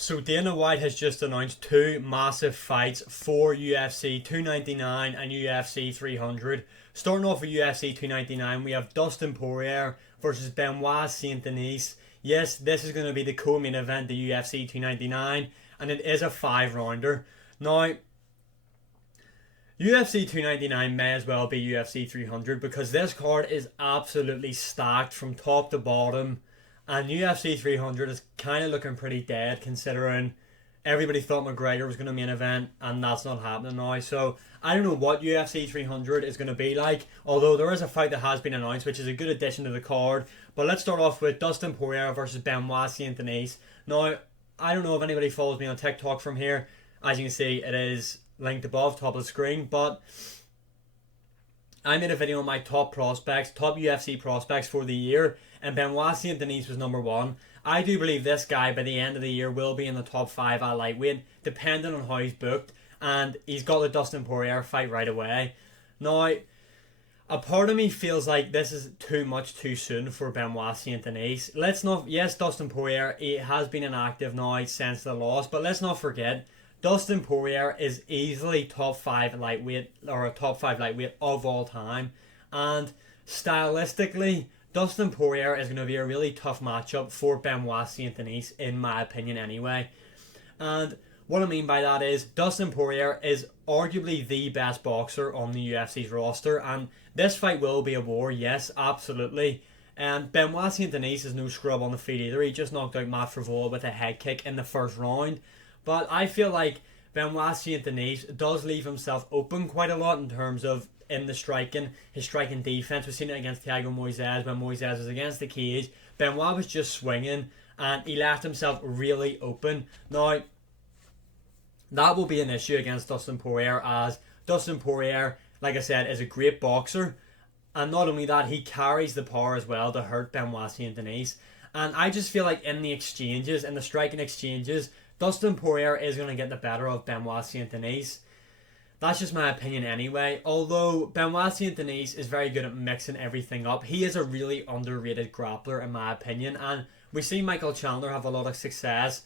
So Dana White has just announced two massive fights for UFC 299 and UFC 300. Starting off with UFC 299, we have Dustin Poirier versus Benoit Saint Denis. Yes, this is going to be the co-main event, the UFC 299, and it is a 5-rounder. Now, UFC 299 may as well be UFC 300 because this card is absolutely stacked from top to bottom. And UFC 300 is kind of looking pretty dead considering everybody thought McGregor was going to main event and that's not happening now. So I don't know what UFC 300 is going to be like, although there is a fight that has been announced, which is a good addition to the card. But let's start off with Dustin Poirier versus Benoit Saint Denis. Now, I don't know if anybody follows me on TikTok from here. As you can see, it is linked above, top of the screen. But I made a video on my top prospects, top UFC prospects for the year, and Benoit Saint Denis was number one. I do believe this guy by the end of the year will be in the top 5 at lightweight, depending on how he's booked, and he's got the Dustin Poirier fight right away. Now, a part of me feels like this is too much too soon for Benoit Saint Denis. Let's not, yes, Dustin Poirier, he has been inactive now since the loss, but let's not forget, Dustin Poirier is easily top 5 lightweight, or a top 5 lightweight of all time, and stylistically, Dustin Poirier is going to be a really tough matchup for Benoit Saint Denis, in my opinion anyway. And what I mean by that is, Dustin Poirier is arguably the best boxer on the UFC's roster, and this fight will be a war, yes, absolutely. And Benoit Saint Denis is no scrub on the feet either. He just knocked out Matt Frevola with a head kick in the first round. But I feel like Benoit Saint Denis does leave himself open quite a lot in terms of in the striking, his striking defense. We've seen it against Thiago Moises when Moises was against the cage. Benoit was just swinging and he left himself really open. Now, that will be an issue against Dustin Poirier, as Dustin Poirier, like I said, is a great boxer. And not only that, he carries the power as well to hurt Benoit Saint Denis. And I just feel like in the exchanges, in the striking exchanges, Dustin Poirier is going to get the better of Benoit Saint Denis. That's just my opinion anyway. Although Benoit Saint Denis is very good at mixing everything up, he is a really underrated grappler in my opinion. And we see Michael Chandler have a lot of success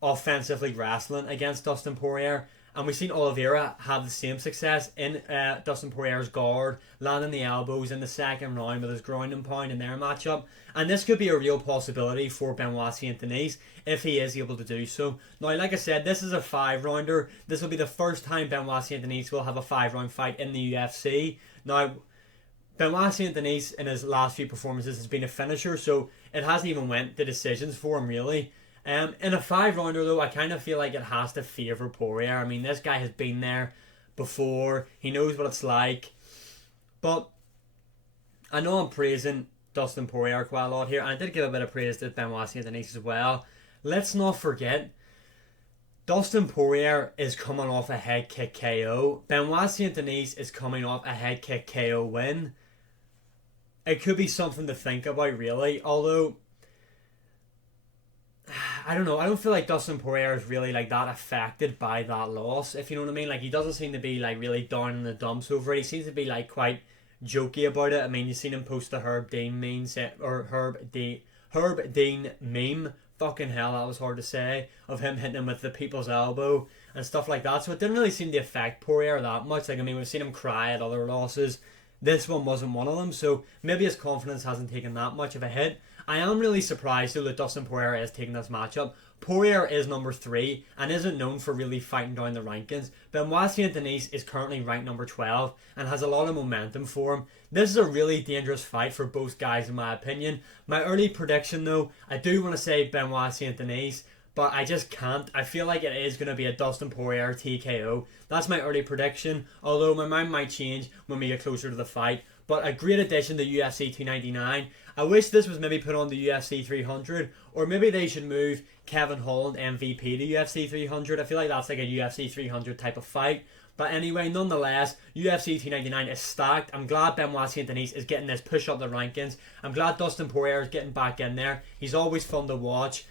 offensively wrestling against Dustin Poirier. And we've seen Oliveria have the same success in Dustin Poirier's guard, landing the elbows in the second round with his ground and pound in their matchup. And this could be a real possibility for Benoit Saint Denis if he is able to do so. Now, like I said, this is a 5-rounder. This will be the first time Benoit Saint Denis will have a 5-round fight in the UFC. Now, Benoit Saint Denis in his last few performances has been a finisher, so it hasn't even went to decisions for him really. In a 5-rounder though, I kind of feel like it has to favour Poirier. I mean, this guy has been there before. He knows what it's like. But I know I'm praising Dustin Poirier quite a lot here. And I did give a bit of praise to Benoit Saint Denis as well. Let's not forget, Dustin Poirier is coming off a head kick KO. Benoit Saint Denis is coming off a head kick KO win. It could be something to think about really. Although, I don't know. I don't feel like Dustin Poirier is really like that affected by that loss, if you know what I mean. Like, he doesn't seem to be like really down in the dumps over it. He seems to be like quite jokey about it. I mean, you've seen him post the Herb Dean meme, Herb Dean meme. Fucking hell, that was hard to say. Of him hitting him with the people's elbow and stuff like that. So it didn't really seem to affect Poirier that much. Like, I mean, we've seen him cry at other losses. This one wasn't one of them. So maybe his confidence hasn't taken that much of a hit. I am really surprised though that Dustin Poirier is taking this matchup. Poirier is number 3 and isn't known for really fighting down the rankings. Benoit Saint Denis is currently ranked number 12 and has a lot of momentum for him. This is a really dangerous fight for both guys in my opinion. My early prediction though, I do want to say Benoit Saint Denis, but I just can't. I feel like it is going to be a Dustin Poirier TKO. That's my early prediction, although my mind might change when we get closer to the fight. But a great addition to UFC 299. I wish this was maybe put on the UFC 300, or maybe they should move Kevin Holland MVP to UFC 300. I feel like that's like a UFC 300 type of fight. But anyway, nonetheless, UFC 299 is stacked. I'm glad Benoit Saint Denis is getting this push up the rankings. I'm glad Dustin Poirier is getting back in there. He's always fun to watch.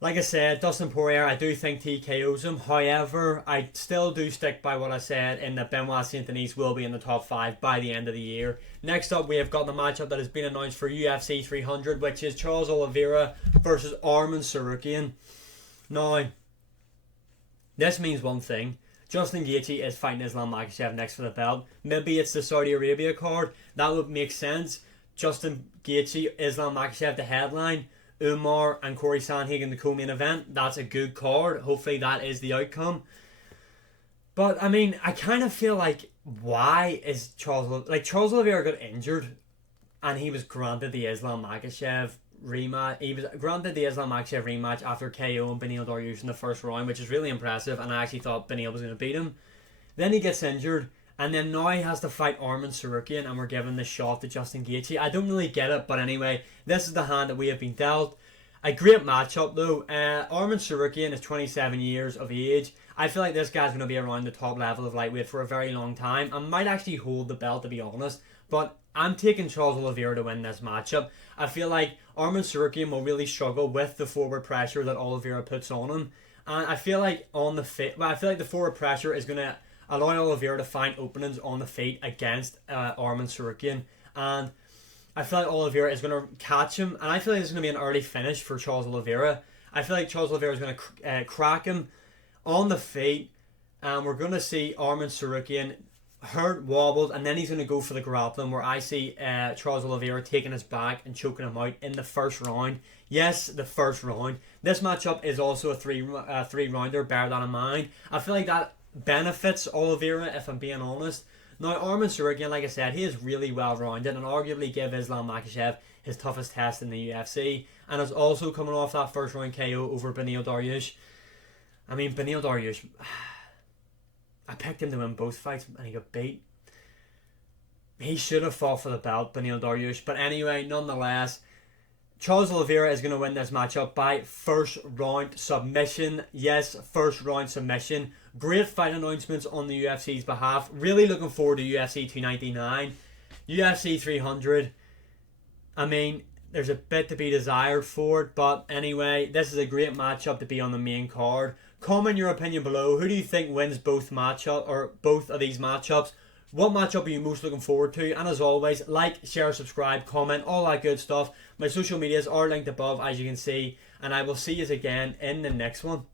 Like I said, Dustin Poirier, I do think TKOs him. However, I still do stick by what I said in that Benoit Saint Denis will be in the top 5 by the end of the year. Next up, we have got the matchup that has been announced for UFC 300, which is Charles Oliveira versus Arman Sarukian. Now, this means one thing. Justin Gaethje is fighting Islam Makhachev next for the belt. Maybe it's the Saudi Arabia card. That would make sense. Justin Gaethje, Islam Makhachev, the headline. Umar and Corey Sandhagen, the co-main event. That's a good card. Hopefully that is the outcome. But, I mean, I kind of feel like, why is Charles Oliveira got injured and he was granted the Islam Makhachev rematch. He was granted the Islam Makhachev rematch after KO and Beneil Dariush in the first round, which is really impressive, and I actually thought Beneil was going to beat him. Then he gets injured, and then now he has to fight Arman Tsarukyan, and we're giving the shot to Justin Gaethje. I don't really get it, but anyway, this is the hand that we have been dealt. A great matchup though. Arman Tsarukyan is 27 years of age. I feel like this guy's going to be around the top level of lightweight for a very long time and might actually hold the belt, to be honest. But I'm taking Charles Oliveira to win this matchup. I feel like Arman Tsarukyan will really struggle with the forward pressure that Oliveira puts on him. And I feel like the forward pressure is going to allow Oliveira to find openings on the feet against Arman Tsarukyan. And I feel like Oliveira is going to catch him. And I feel like this is going to be an early finish for Charles Oliveira. I feel like Charles Oliveira is going to crack him on the feet. And we're going to see Arman Tsarukyan hurt, wobbled, and then he's going to go for the grappling, where I see Charles Oliveira taking his back and choking him out in the first round. Yes, the first round. This matchup is also a three-rounder, bear that in mind. I feel like that benefits Oliveira, if I'm being honest. Now, Arman Tsarukyan, like I said, he is really well-rounded and arguably give Islam Makhachev his toughest test in the UFC, and is also coming off that first-round KO over Beneil Dariush. I mean, Beneil Dariush, I picked him to win both fights and he got beat. He should have fought for the belt, Beneil Dariush. But anyway, nonetheless, Charles Oliveira is going to win this matchup by first round submission. Yes, first round submission. Great fight announcements on the UFC's behalf. Really looking forward to UFC 299. UFC 300. I mean, there's a bit to be desired for it. But anyway, this is a great matchup to be on the main card. Comment your opinion below. Who do you think wins both of these matchups? What matchup are you most looking forward to? And as always, like, share, subscribe, comment, all that good stuff. My social medias are linked above, as you can see. And I will see you again in the next one.